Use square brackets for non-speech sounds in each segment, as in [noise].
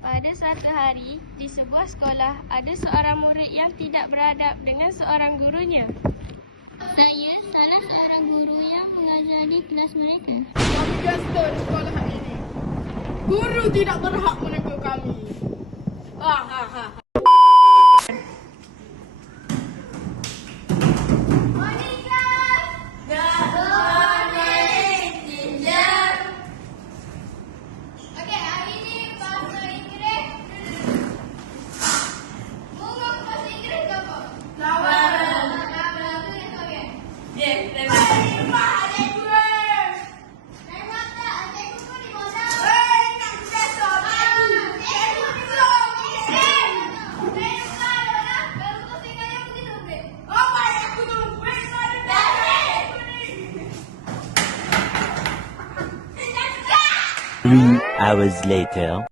Pada satu hari, di sebuah sekolah, ada seorang murid yang tidak beradab dengan seorang gurunya. Saya salah seorang guru yang mengajar di kelas mereka. Kami gasta di sekolah ini. Guru tidak berhak menegur kami. Ha ha ha. Okey, Three hours later.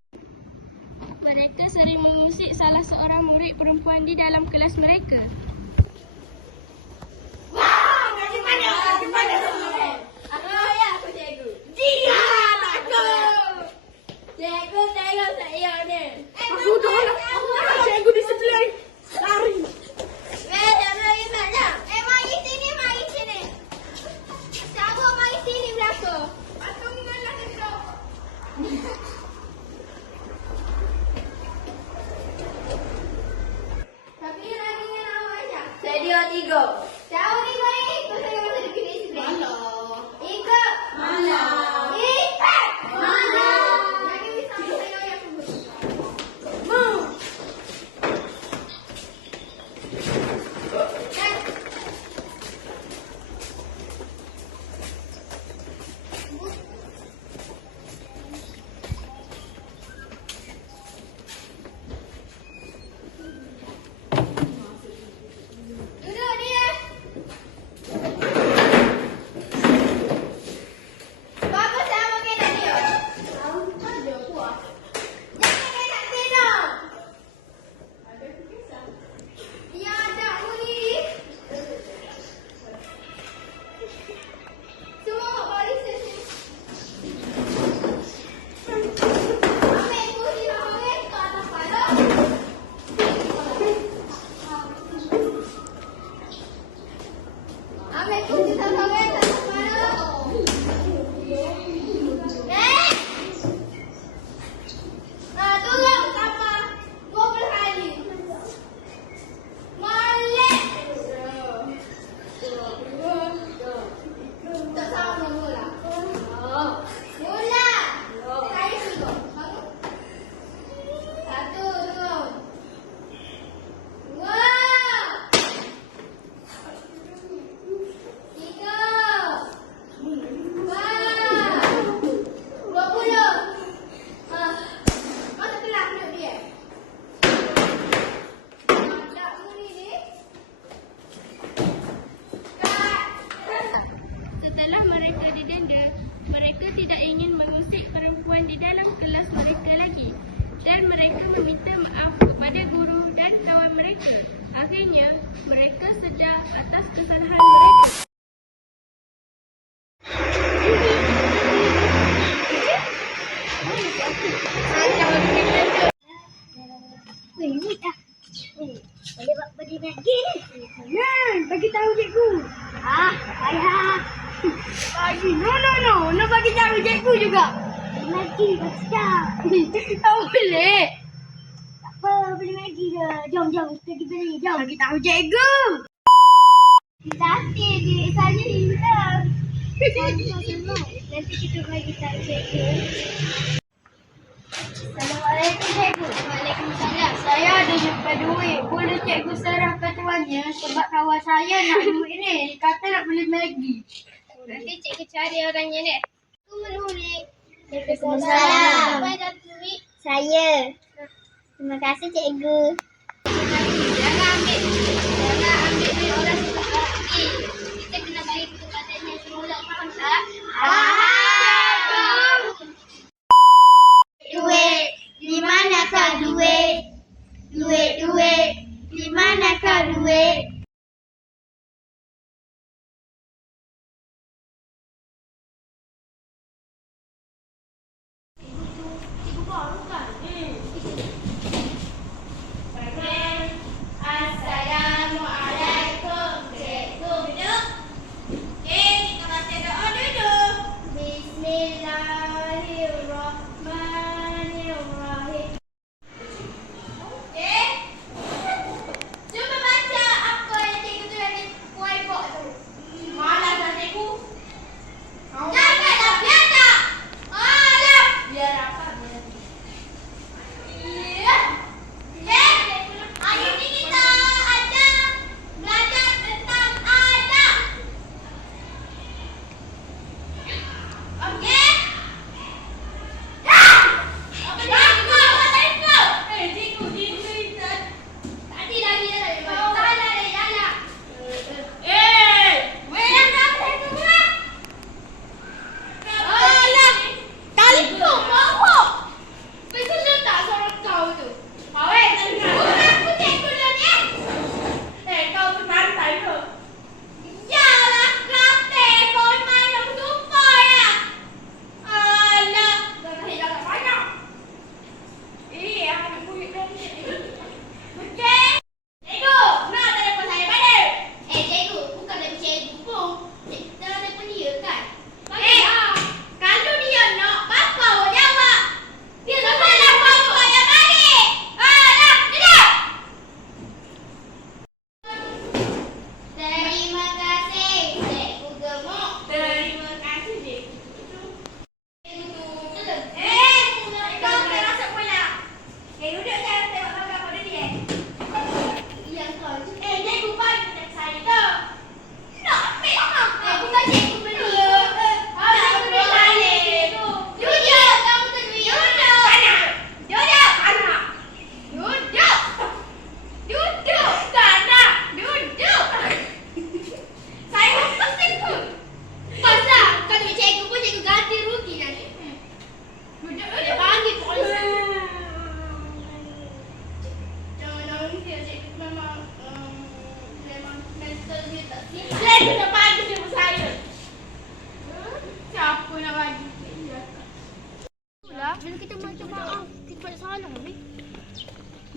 Akhirnya, mereka sedar atas kesalahan mereka. Weh, ni dah. Boleh buat body lagi ni. Nan, bagi tahu cikgu. Ah, ayah. Bagi. No, no, no. Nak bagi tahu cikgu juga. Lagi, bagi tahu. [laughs] Tak boleh. Apa, beli lagi je. Jom, jom, kita pergi beli. Jom. Bagi tahu cikgu. Kita hati je. Saya hilang. [laughs] Nanti kita bagi tahu cikgu. Assalamualaikum cikgu. Waalaikumsalam. Saya ada jumpa duit. Boleh cikgu serahkan tuannya sebab kawan saya nak duit ni. Kata nak beli Maggi. Nanti cikgu cari orangnya ni. Aku menulis. Waalaikumsalam. Siapa dah duit? Saya. Terima kasih cikgu.